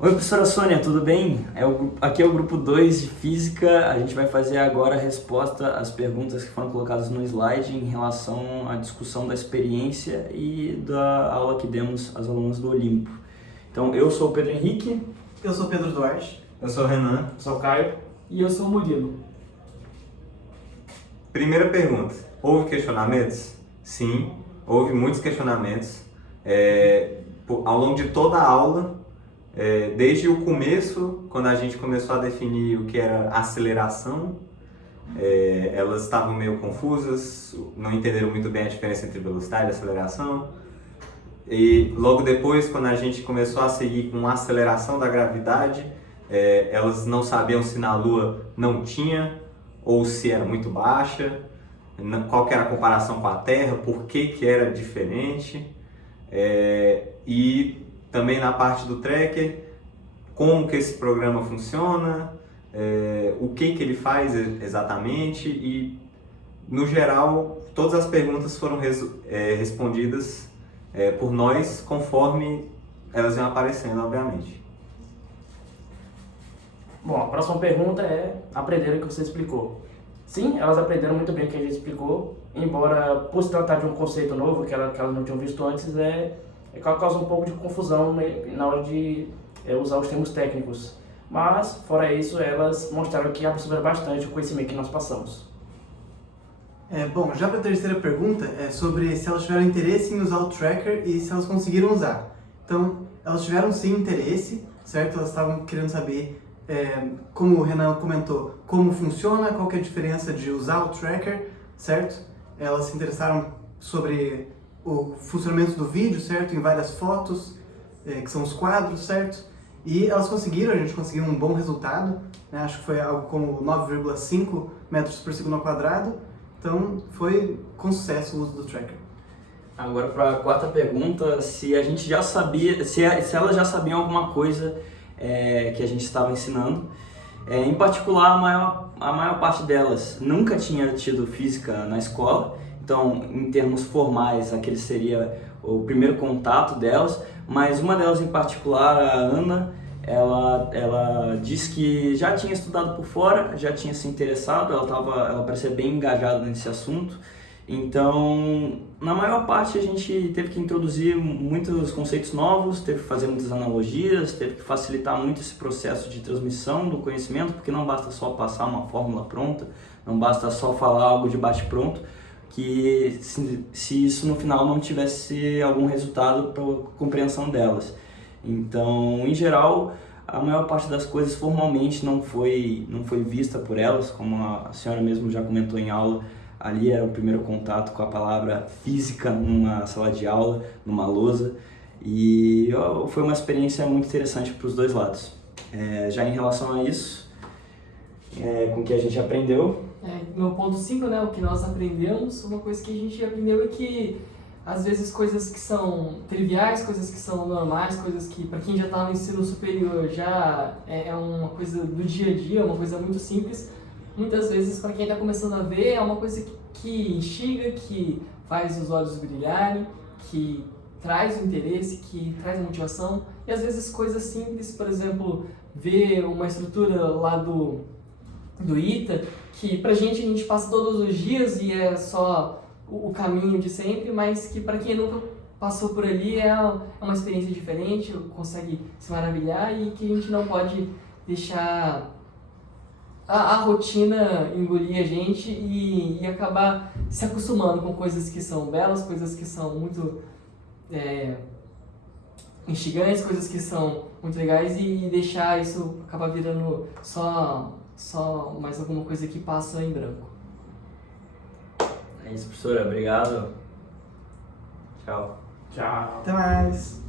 Oi, professora Sônia, tudo bem? Aqui é o grupo 2 de Física. A gente vai fazer agora a resposta às perguntas que foram colocadas no slide em relação à discussão da experiência e da aula que demos às alunas do Olimpo. Então, eu sou o Pedro Henrique. Eu sou o Pedro Duarte. Eu sou o Renan. Eu sou o Caio. E eu sou o Murilo. Primeira pergunta. Houve questionamentos? Sim, houve muitos questionamentos. Ao longo de toda a aula, desde o começo, quando a gente começou a definir o que era aceleração, elas estavam meio confusas, não entenderam muito bem a diferença entre velocidade e aceleração. E logo depois, quando a gente começou a seguir com aceleração da gravidade, elas não sabiam se na Lua não tinha ou se era muito baixa, qual que era a comparação com a Terra, por que era diferente. E também na parte do tracker, como que esse programa funciona, o que ele faz exatamente e, no geral, todas as perguntas foram respondidas por nós conforme elas iam aparecendo, obviamente. Bom, a próxima pergunta é: aprenderam o que você explicou? Sim, elas aprenderam muito bem o que a gente explicou, embora, por se tratar de um conceito novo que elas não tinham visto antes, causa um pouco de confusão na hora de usar os termos técnicos. Mas, fora isso, elas mostraram que absorveram bastante o conhecimento que nós passamos. Bom, já para a terceira pergunta, é sobre se elas tiveram interesse em usar o tracker e se elas conseguiram usar. Então, elas tiveram sim interesse, certo? Elas estavam querendo saber, como o Renan comentou, como funciona, qual que é a diferença de usar o tracker, certo? Elas se interessaram sobre o funcionamento do vídeo, certo? Em várias fotos, que são os quadros, certo? E elas conseguiram, a gente conseguiu um bom resultado, né? Acho que foi algo como 9,5 metros por segundo ao quadrado. Então, foi com sucesso o uso do tracker. Agora, para a quarta pergunta, se a gente já sabia, se elas já sabiam alguma coisa que a gente estava ensinando. Em particular, a maior parte delas nunca tinha tido física na escola. Então, em termos formais, aquele seria o primeiro contato delas, mas uma delas em particular, a Ana, ela disse que já tinha estudado por fora, já tinha se interessado, ela parecia bem engajada nesse assunto. Então, na maior parte a gente teve que introduzir muitos conceitos novos, teve que fazer muitas analogias, teve que facilitar muito esse processo de transmissão do conhecimento, porque não basta só passar uma fórmula pronta, não basta só falar algo de bate-pronto, que se isso no final não tivesse algum resultado para a compreensão delas. Então, em geral, a maior parte das coisas formalmente não foi vista por elas, como a senhora mesmo já comentou em aula. Ali era o primeiro contato com a palavra física numa sala de aula, numa lousa, e foi uma experiência muito interessante para os dois lados. Já em relação a isso, com o que a gente aprendeu... Meu ponto 5, né, o que nós aprendemos, uma coisa que a gente aprendeu é que às vezes coisas que são triviais, coisas que são normais, coisas que para quem já está no ensino superior já é uma coisa do dia a dia, uma coisa muito simples, muitas vezes para quem está começando a ver é uma coisa que instiga, que faz os olhos brilharem, que traz o interesse, que traz a motivação, e às vezes coisas simples, por exemplo, ver uma estrutura lá do ITA, que pra gente a gente passa todos os dias e é só o caminho de sempre, mas que para quem nunca passou por ali é uma experiência diferente, consegue se maravilhar, e que a gente não pode deixar a rotina engolir a gente e acabar se acostumando com coisas que são belas, coisas que são muito instigantes, coisas que são muito legais, e deixar isso acabar virando só mais alguma coisa que passa em branco. É isso, professora. Obrigado. Tchau. Tchau. Até mais!